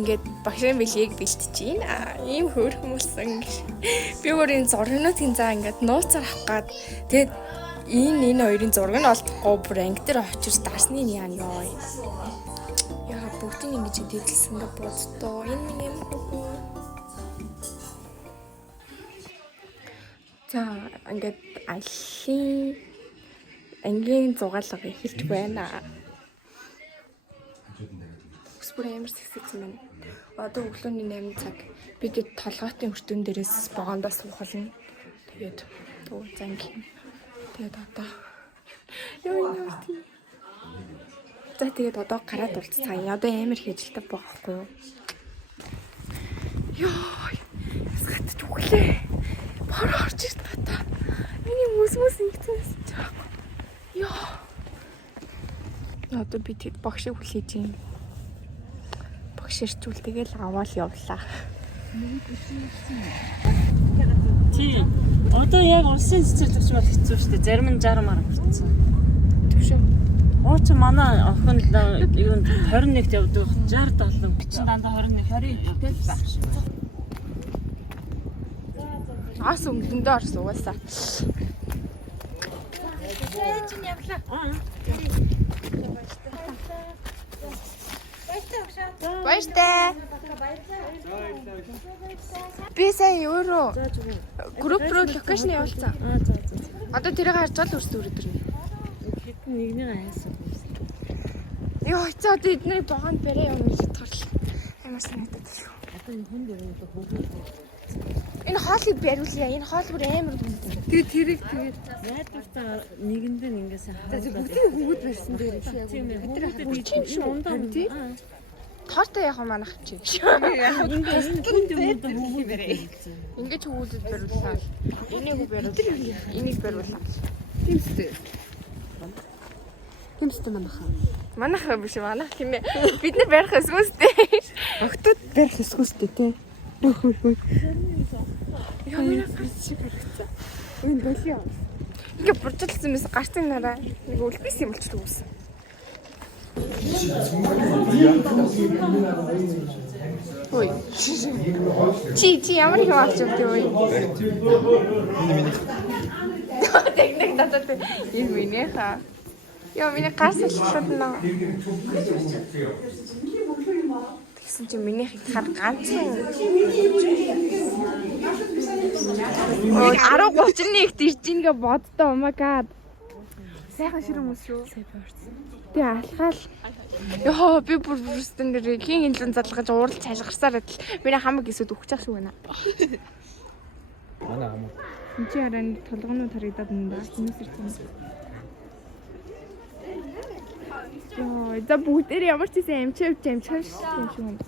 Ингээд багшийн бэлгийг бэлтэж байна. Ийм хөөр хүмүүссэн. Би өөрийн зургнуудын заа ингээд нууцаар авах гад. Тэгээд энэ хоёрын зураг нь олдохгүй бүр анги дээр очиж дарсны яа ёо. Яа бүгдийг ингэж дэлсэн гэ боддоо. Энэ минь юм хөө. За ингээд алсын ангийн зугаалга эхэлж байна. Бүр амар сэгсэгсэн байна. Одоо өглөөний 8 цаг би гээд толгойтын өртөн дээрээс богондоо суухална. Тэгээд туу занги. Тэгээд одоо ёо. За тэгээд одоо гараад уулзцаая. Одоо амар хэжилтэй байхгүй юу? Ёо. Ясгатч өглөө. Бор орж ирт гата. Миний мөс ингэсэн чинь. Ёо. Одоо би тэгэд багшиг хүлээж юм. Ширчүүл тэгэл аваад явлаа. Тий. Одоо яг улсын цэцэр төвч бол хэцүү шүү дээ. Зарим нь 60 мар хүрсэн. Тэв шүү. Ууч манай охин юунд 21-т явдаг 67 би чинь дандаа 21 20 тэл байх шиг. Аас өмдөндөө орсон угаасаа. Чинь явлаа. Баяртай. Би сая өөрөө групп руу локейшн явуулсан. Одоо тэрийг харж бол өрсөд өрөдөрнө. Хэдэн нэгний хайсан. Йоо, хэцүү одоо эдний богонд барай юм гэж торлоо. Ямар санагдаад шүү. Одоо энэ хүн дээр нэг хөвгөө. Энэ хоолыг бариулъя. Энэ хоол бүр амар үнэтэй. Тэгээд тэрийг найдвартаа нэгэндээ ингэсэн хаа. бүгдийг хөвгөд барьсан дээр шүү. Бид чинь ундаан тий. Тоотой яг манах чи. Ингээд хөвгөдөд бариуллаа. Энийг бариуллаа. Энийг бариуллаа. Тэмцтэй. Тэмцтэй манайхаа. Манайхаа биш манайх хинэ. Бид нар барих эсгүүстэй. Охтууд барих эсгүүстэй тий. Яа минь гарч харагцсан. Энэ болио. Ингээ буржилсан мэс гарцын нараа нэг үлбис юм болчихдог үсэн. Ой. Чи ямар юм авч явдээ ой. Техник татаад юм минь хаа. Яа миний гарс алхахлаа. Тэгсэн чи миний хар ганцхан 10:31-т ирж ингээ боддоо. Oh my god. Сайхан шир хүмүүс шүү. Би алхаал. Йоо би бүр бүрстэн дээр хин инлэн задлахаж уурал цааш гарсаар байтал миний хамаг эсэд өгчих шиг байна. Манай хамаг. Энд чи хараа толгонууд харагдаад байна да. Хүмүүс ирсэн. Йоо за бүгдээр ямар ч юм амчаавч амчхан шиг юм шиг байна.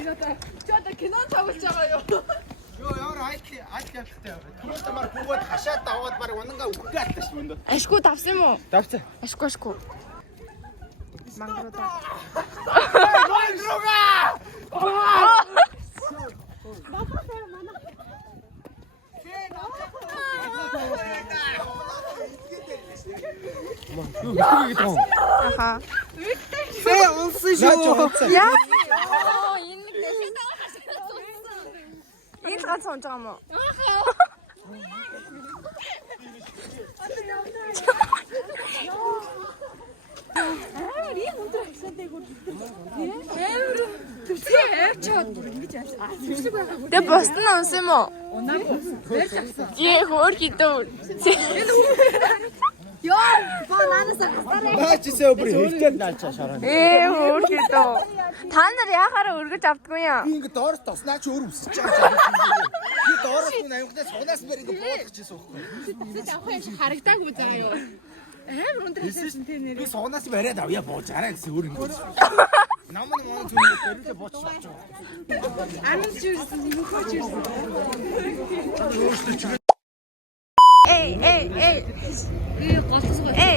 Чөтө кино тоглож байгаа юу? Йоо ямар айт явахтай. Томор бүгд хашаад даваад баг унангаа үхэх гаалтаа шүү өндөө. Ашгүй давсан юм уу? Давцаа. Ашгүй. Мангаруудаа. Аха. Фэ унсан шүү. Яа. Энэ нэг дэшээ энэ ганц сонж байгаа юм уу? Тэ босд нь унсан юм уу? Унаагүй. Яа хөөр хитөө. Наачисаа бүр хэлгээд наачаа шараа. Өөрхөдөө. Та нар яхаараа өргөж авдгүй юм. Би ингэ доороос тоснаа чи өөр үсэж байгаа. Би доороос нь аюултай сунаас мэр ингэ буудах чийсэн байхгүй. Авах юм харагдаагүй заа юу. Амар өндөр хэлсэн тэр нэр. Би сунаас бариад авъя бууж арай гэсэн өөр ингэ. Намын мөн зүг дөрүлээ буучих авч байгаа. Амин чирсэн нэг хооч ирсэн. Эй. Би голцоо. Эй.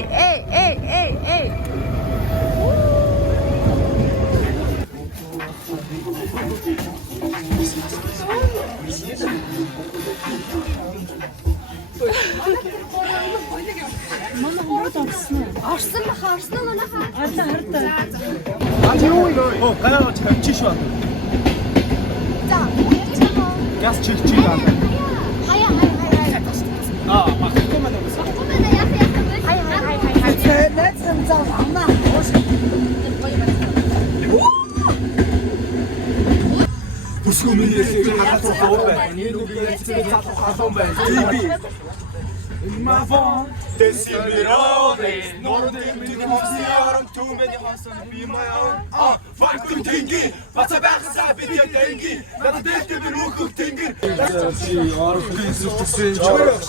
Орсон баха манайхаа. Оо, ганаа чиш ба. За. Газ чиш аа. Хаяа. Аа, махтай мань уу. Хаяа. Найдсан зам амна. Бүсгүй миний хатуу хаваа байна. Нэг үгээр цаалах халуун байна. TV. Ma phone, Desiderades, Nordic Demosiarum, too many Hassan, be my own. Fuck the dingy, what's a back sappy dingy, not a death of the rook of Tinger. That's she or piece of the same church.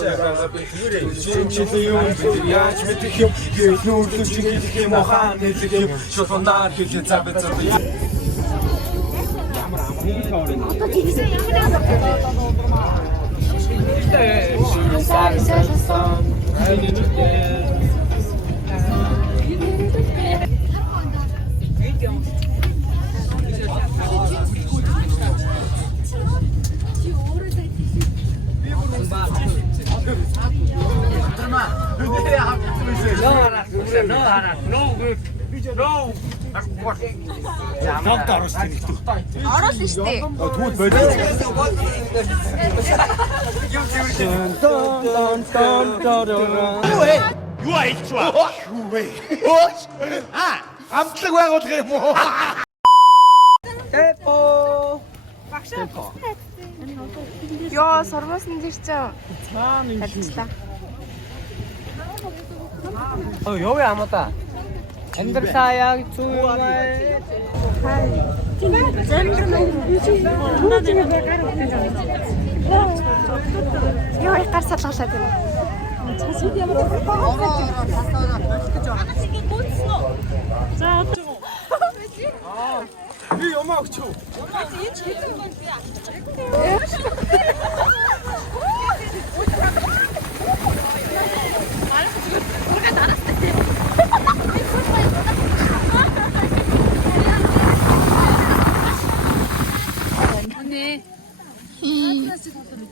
With the hip, you know the chinky him or hand, it's a game, shot on that, hit habits of the Орол штэ. Тэгвэл болоо. Юу айч ба? Юу вэ? Ооч. Амтлаг байгуулах юм уу? Тэпо. Яа, сургуулийн дээр ч Цаана юм. талцлаа. Юу яа амата? Амьдралаа яг зүү юу вэ? Яа, их гар салгалаа тийм. Би юмаа өгч юу?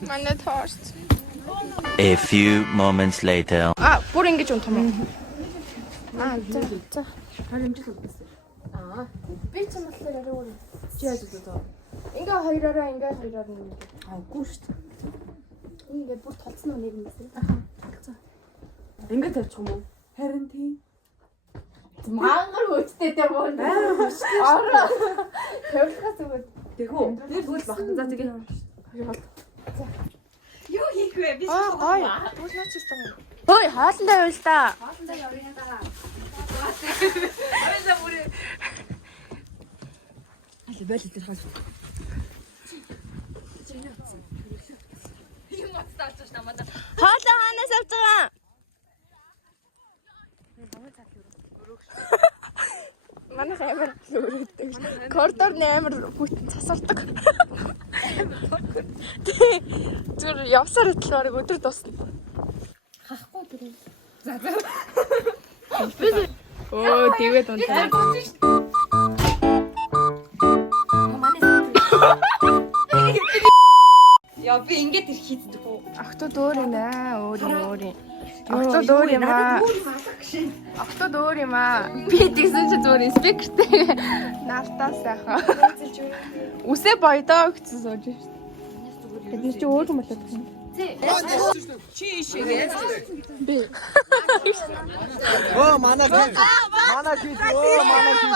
Манай тоорч. A few moments later. Бүр ингэж унтах юм. За. Би ч юм болохоор арай өөр. Чи яаж үзээ? Ингээ хоёроо нэг. Үгүй шүү дээ. Ингээ бүр толцсон уу нэг юм бэ? Ингээд тавьчих юм уу? Харин тийм. Мангар хөттэй дээ мөн. Араа. Тавихаас өгөөд. Тэгвэл тэгвэл багтан за тэгээ. Юу хийх вэ? Би Гой. Түлнөөч юм. Ой, хоолндоо явъя л да. хоолндоо явъя дараа. Аль байл дээр хоол. Хоолоо хаанаас авч байгаа? Манай амар өрөөддөг. Коридор амар бүтэн цасалдаг. Зүр явсаар хөтлөө барыг өдөр дуусна. Хахгүй тэр. За. Оо, тэгээд унтаа. Яа би ингэж ирэх хийдэг үү? Охтод өөр юм аа, өөр юм. Охтод өөр юм аа. Охтод өөр юм аа. Би тэгсэн чи зүгээр инспектортэй наалтаас яхаа. Үсээ боёдоо гэсэн сууж байна. Тэд чи өөр юм болоод байна. Чи ишээ. Би. Оо манай гид. Манай гид. Оо манай гид.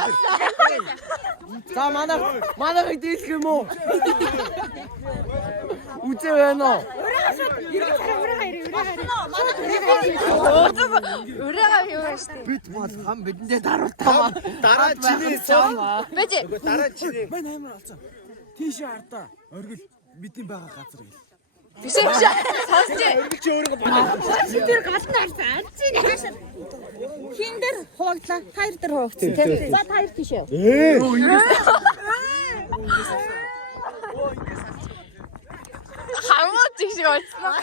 За манай гид дийлэх юм уу? Үзээ байна уу? Өрөөгөө юу вэ штэ. Бид бол хам бидэндээ даруултаа. Дараа чиний цаа. Бэж. Дараа чиний. Байн амар алцаа. Тийшээ ардаа. Оргил бидний байгаа газар гэл. Биш биш. Сонсож. Оргил чи өөрөө байна. Тэр гал нарсан алцыг хаашаа хин дээр хуваагдлаа тайр дээр хуваагдсан тийм. За тайр тийшээ. Хамаа чиг шиг болчихсон.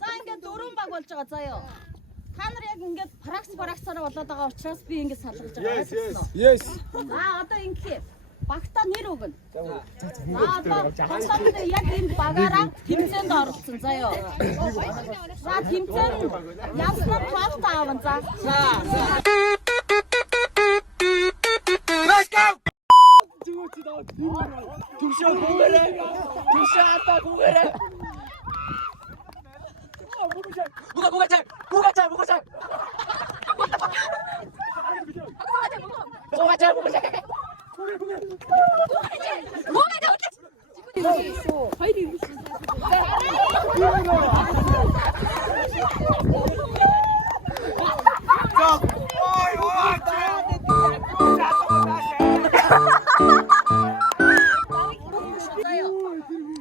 За ингээд дөрвөн баг болж байгаа заяа. Та нар яг ингээд праксараа болоод байгаа учраас би ингээд салгаж байгаа. Yes. Одоо ингээд багтаа нэр өгнө. Одоо хамсанд яг энэ багаараа тэмцээнд оролцсон заяа. За тэмцээнд яснаа тоолт аавн за. Let's go. Түшөө гүгээрээ. Түшөө ата гүгээрээ.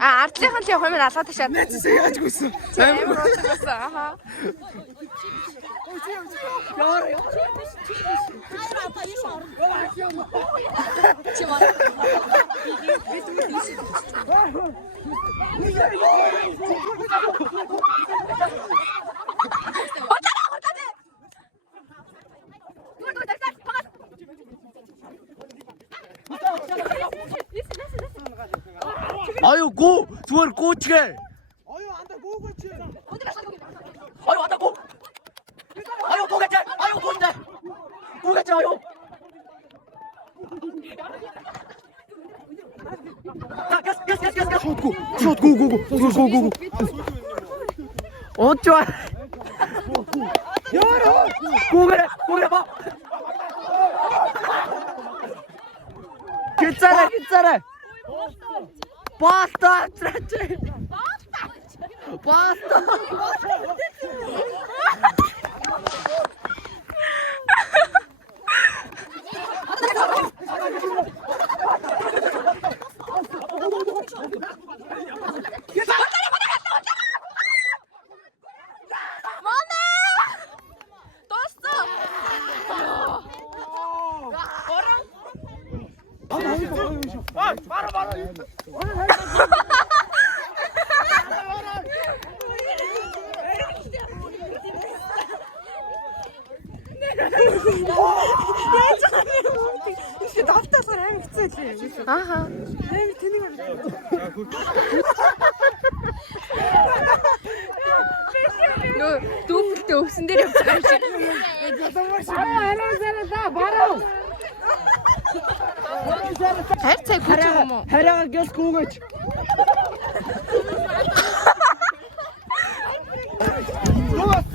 Ардлынхан л явах юм алгаад ташаад. Яажгүйсэн. Амар уусгасан. Аха. Аюу гоо зүгээр гоочгээ. Аюу анда гоогооч. Аюу анда гоо. Аюу гооч. Аюу гооч. Гооч аюу. Гас. Шот гоо. Очоо. Яро. Гоогээ ба. Кицара. Баста! Аха. Нөө дүүфэлтэй өвсөн дээр явж байгаа юм шиг. Хайр цай гүч юм уу? Хараа гэл гооч. Гооч.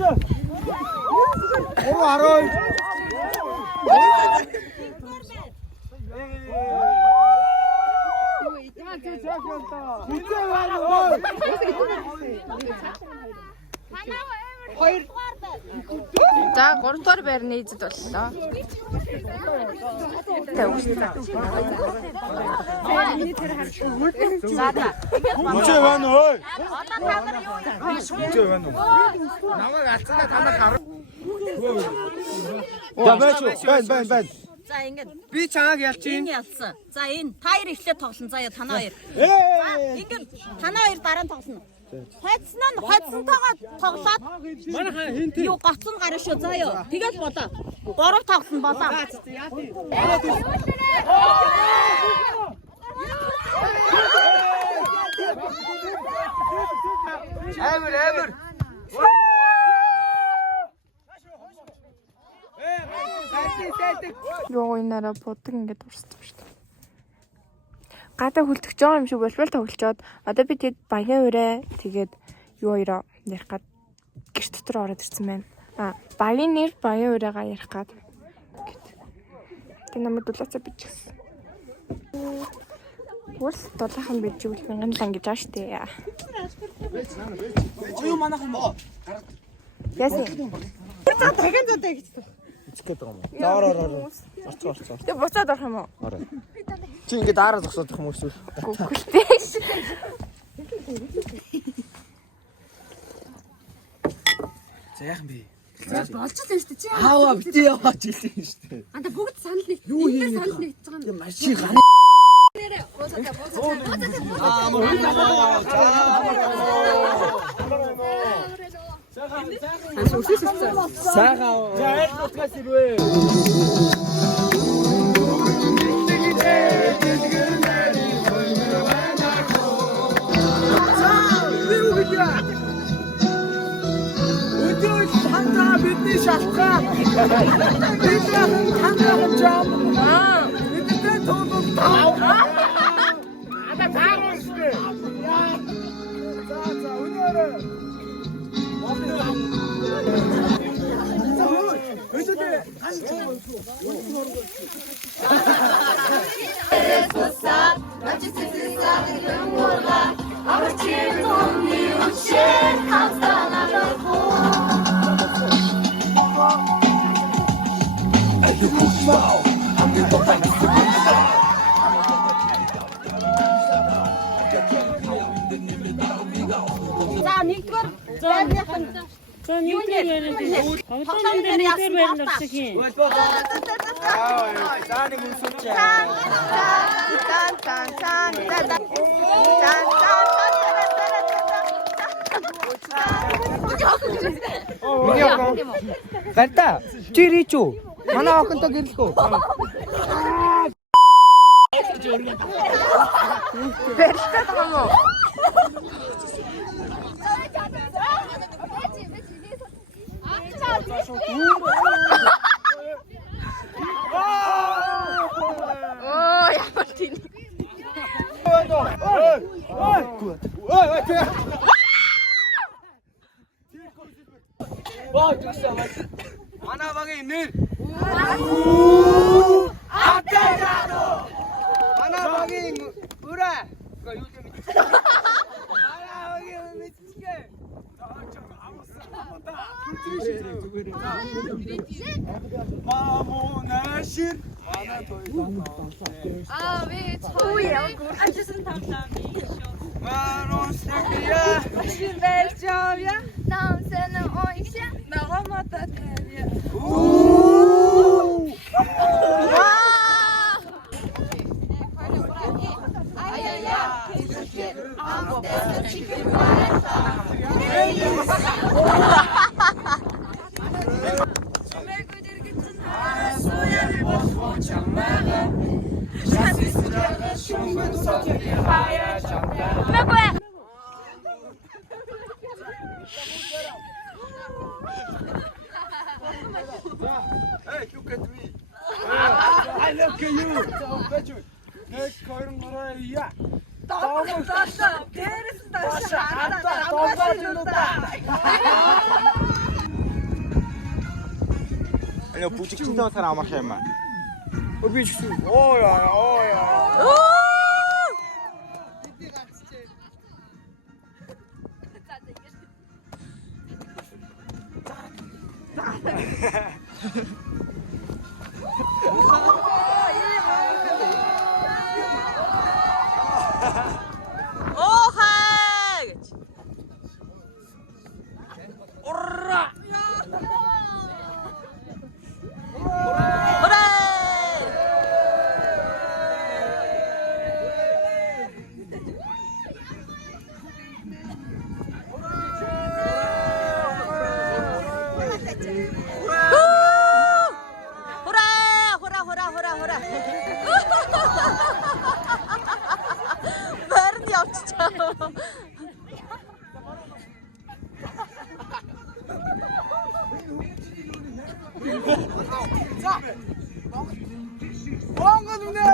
Орой. За 3 дугаар байрны эзэд боллоо. Үчээ байна ой. Үчээ байна уу? Намайг алцгаа танаа харав. Байн. За ингээд Би чааг ялчих. энэ ялсан. За энэ тайр эхлээд тоглоно заяа танаа хоёр. За ингээд танаа хоёр дараа нь тоглоно. Хоцсонтойгоо тоглоод Манайхаа хин юу гоцсон гараа шүү заяа. Тэгэл болоо. 3 тоглоно болоо. Амир. Юу инаараа будаг ингээд урсдаг шүү дээ. Гадаа хүлдэж байгаа юм шиг болбол тоглолцоод одоо би тэгэд баян өрөө тэгээд юу хоёроо ярих гад гэрт дотор ороод ирсэн байна. Баян нэр баян өрөөгаа ярих гад. Тэг намайг дулаацаа бичихсэн. Уул 7хан бийж үл 1000 лан гэж байгаа штэ. Юу манайхан боо. Яасан. Буцаад байгаа юм уу? Ороо. Орцоо. Тэг буцаад орох юм уу? Ороо. Чи ингэ даараа зогсоодох юм уу эсвэл? Гүгүлтэй. За яах юм бэ? Болж л байна шүү дээ. Чи Аава битээ яваач хэлсэн юм шүү дээ. анда бүгд санал нэг. Юу хийх санал нэгж байгаа юм. Машин ган. Сайхан. За аль нутгаас ирвэ? Өдөр хандаа бидний шалтгаан. Бид хандаа жам. Бидний тулд тав. Ада таарч дээ. За өнөөрөө. За нэгдүгээр байрныхан За юу нэр яриад тоглоом дээр нэр байр нарсах юм. За нэг үнсүүлж. Гарта чи рич үү? Манай охинтой гэрлэх үү? Бэлтэй байгаа юм уу? Оо ямар тийм. Манай багийн нэр. Манай багийн үрэ. Юу юм бэ? Манай багийн мэдчихээ. Мамунашир. Ажсан тавлаа би шүү. Марусакия. Hey, look at me. I look at you. Нэг хоёр гараа яа. Аня бүжигчтэй таар амарх юм аа. Би ч гэсэн оо яа. Барны явчихсан. Монгол үнэ.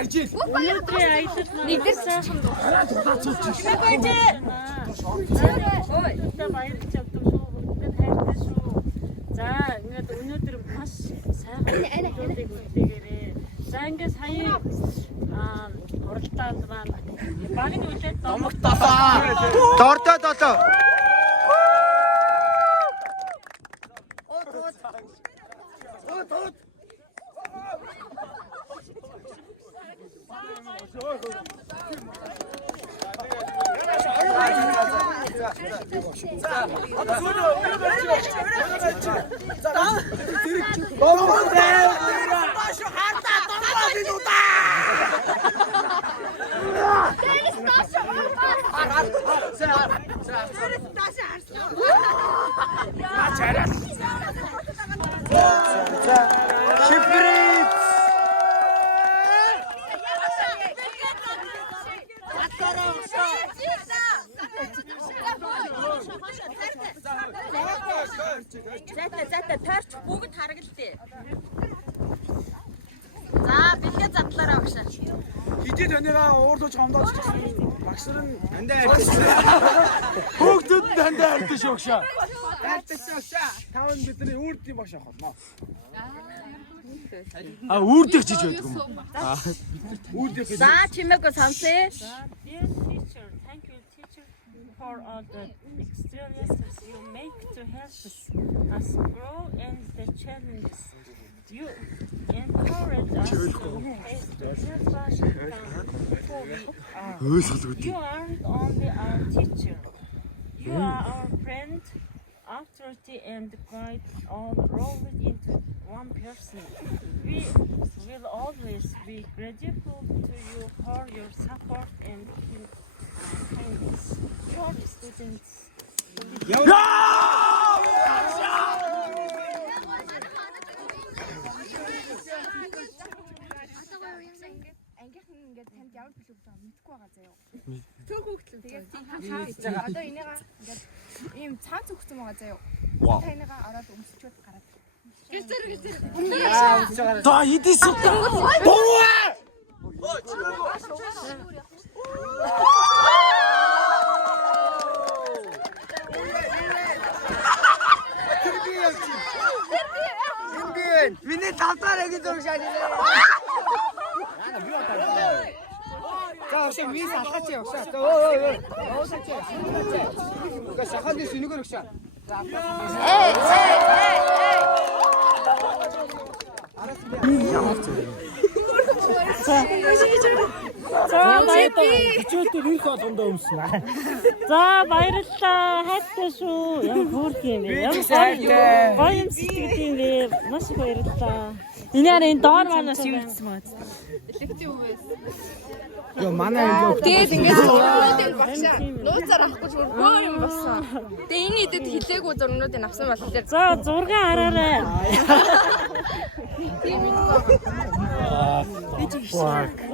Ажил. Өнөөдрийн аялал нэгдэр сайхан баярлж авдаг шүү. Бүгд хайртай шүү. За ингээд өнөөдөр маш сайхан зүйлийг үлдээгээрээ ингээд сая оролдоод маань багын үлээд Дордоо. За таарч бүгд харагдлаа. За бэлгээ задлаараа багшаа. Хижээ таньгаа уурлууж хомдооч гэсэн багшар нь дандаа ярьдаг. Бүгдэд дандаа ярьдаг шогшаа. Ярьдаг шогшаа. Таван бидний үрдийн багш авах болно. Үрдэх чиж байдаг юм. Үрдэх. За чимээгүй сонсъё. Dear teacher, thank you teacher for all the experiences you make to help us grow and the challenges you encourage us to face the challenge who we are. You aren't only our teacher, you are our friend, authority and guide, all rolled into one person. We will always be grateful to you for your support and kindness. Your students. Ангийнхан ингээд танд ямар билүү гэж мэдэхгүй байгаа заяа. Төр хүүхдлээ. Тэгээд хаа одоо энийгээ ингээд ийм цаан зүгтсэн байгаа заяа. Та энийгээ ороод өмсчөөд гараад. За идэс утаа. Боо! Миний тавтарыг зуршааны. За өшөө мис алхаач явшаа. Өө сач. Уга шаханы сүнэгөр өгшаа. За баярлалаа. Хайртай шүү. Ямар хөөрх юм бэ? Ямар гоё юм сэтгэж юм бэ? Маш их баярлалаа. Энэ энэ доор манаас юу хийсэн маа? Йоо манай энэ Тэгээд ингээд зургуудыг багшаа нууцаар авахгүй зургуу юм болсон. Тэгээд энэ идэд хилээгүй зургуудыг авсан бол тэр За зураг хараарай.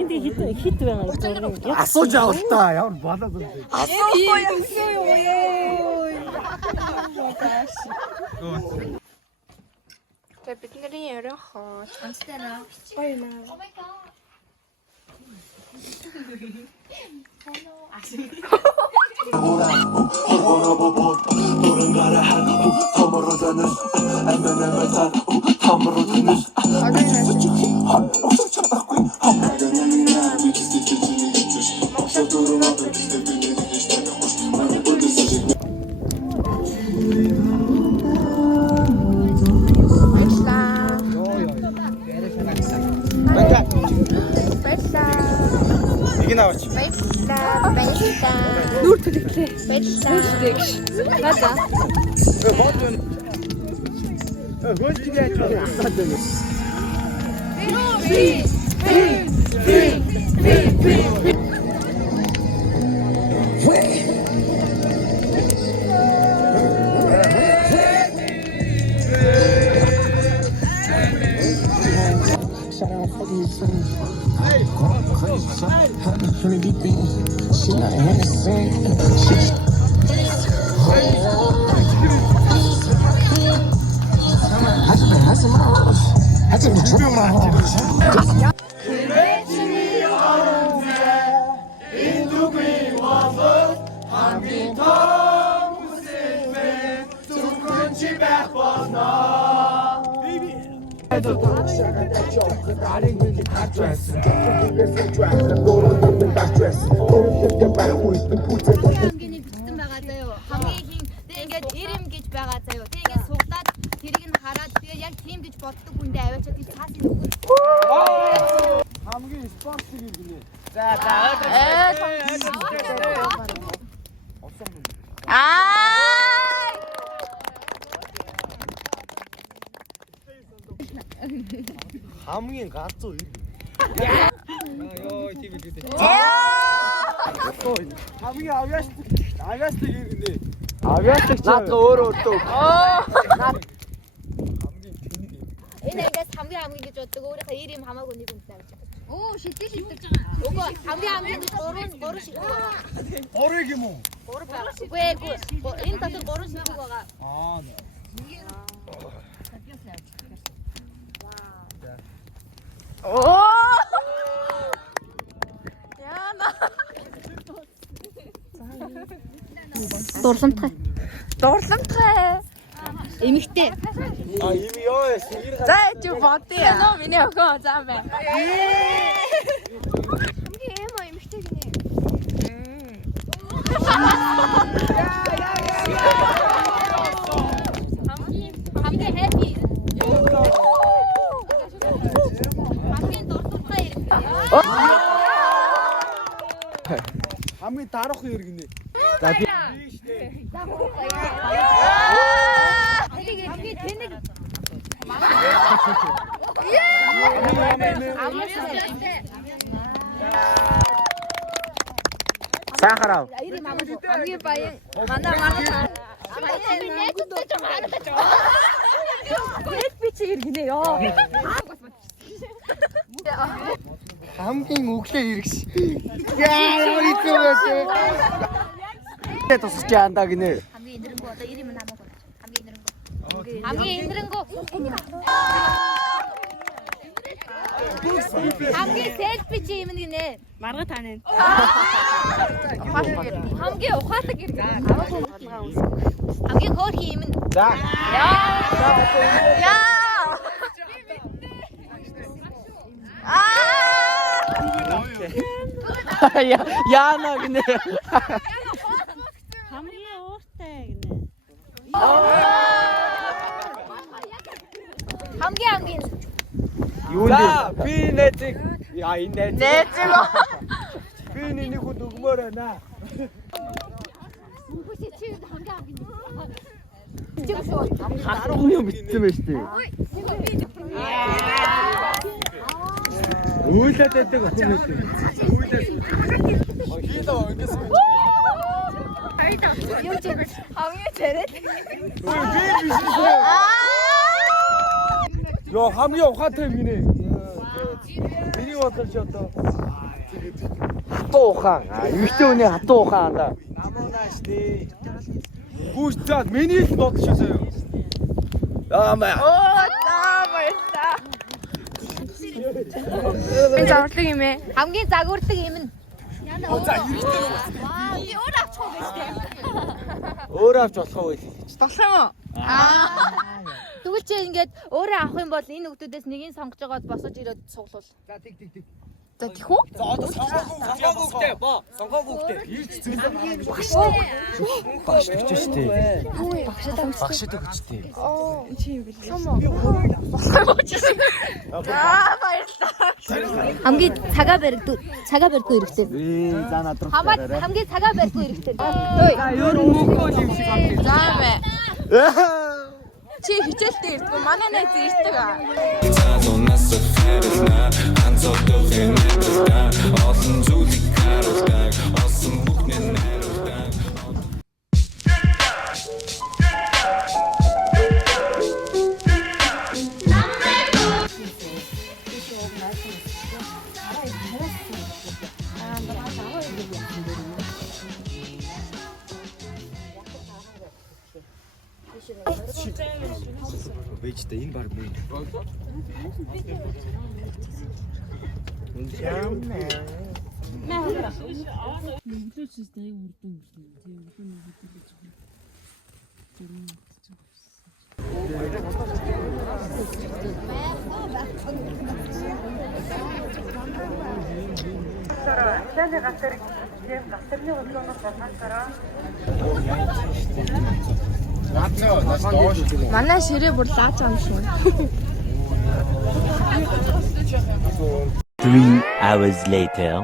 Энд хит байна зураг. асууж авал та ямар болоод юм бэ? асуухгүй юу ээ. Тэгээд бидний ерөнхөө чанцтай наа. Баяна. Игнавч. Нүр төлөвлөө. Баярлалаа. Бада. Хөөж яаж асаад байна. хамгийн бичсэн байгаа заяо. Хамгийн хин тэг ингээд ирэм гэж байгаа заяо. Тэг ингээд суглаад тэрийг нь хараад тэгээ яг тийм гэж боддог хүндээ аваачаад тэр цаасан үгүй. хамгийн спонсор иргэнэ. хамгийн ганцуу иргэнэ. Ёо тийм үү. хамгийн авьяастай иргэнэ. Авьяастай наад өөрөө өдөө. Энэ ингээс хамгийн гэж боддог өөрийнхөө ир юм хамаагүй нэг үнтэй авч байгаа. Оо шилдэг байгаа. Үгүй хамгийн гэж 3 шилдэг байгаа. 3 юм уу? 3 байгаа. Үгүй энэ дотор 3 шилдэг байгаа. Аа. Дурламтай. Эмэгтэй. А юм ёо. За чи бодъё. Нөө миний охин зам бай. Эм эмэгтэй гинэ. Хамгийн happy. Хамгийн дуртай иргэнэ. хамгийн дарах иргэнэ. За би хамгийн тэнэг. сахараа. Хамгийн баян манай марган. Хамгийн найзтай ч харагдаж байгаа. Хэд би чи иргэнэ ёо. хамгийн өглөө иргш. Яа, итүү байсан. Тэ тусч яанда гинэ. хамгийн энэрэнгүү одоо ир юм намаагүй. Хамгийн энэрэнгүү. хамгийн селфи чи юм гинэ. Марга тань. Хамгийн ухаалаг иргэн. Хамгийн хөөрхи юм. За. Яа. Яана гинэ. Хамгийн ууртай гинэ. Хамгийн. Юу нэ? Би нэзик. Яа энэ нэзик. Би нэг хүн өгмөр байна. Үгүй чи хамгийн. Харахгүй юм битсэн байж тээ. Үйлээд байдаг охин үү? Хийлээ ингээс. Юу чи хамгийн царай. Йоо хамгийн ухаантай юм гинэ. Миний бодлоор ч одоо хатуу ухаан. Эмэгтэй хүний хатуу ухаан да. Намуунаас тий. Гүйж заад миний л бодлоо сая. Яамаа. Энэ зовлог юм ээ. Хамгийн загвардаг юм нь. За хэрэгтэй. Би өөр авчих гэж дээ. Өөр авч болох уу? Болох юм уу? Тэгвэл чи ингээд өөрөө авах юм бол энэ хүмүүсээс нэгийг сонгож байгаад босож ирээд суглуул. За тиг. За тийхүү? За одоо сонгоогүй хтэй боо. Сонгоогүй хтэй. Багш өгч штэ. Багшд өгч штэ. Хамгийн цагаа барьдаг хэрэгтэй. За над руу. Хамгийн цагаа барьдаг хэрэгтэй. Ер нь мөнгөө юм шиг байна. За мэ. Чи хичээлтэй ирдэг. Манай найз ирдэг аа. Бэжтэй энэ баг мөн. Манай ширээ бүр лааж байгаа юм шүү. 3 hours later.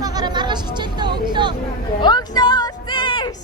Цагаараа маргааш хичээлдээ өглөө. Өглөө үлдээш.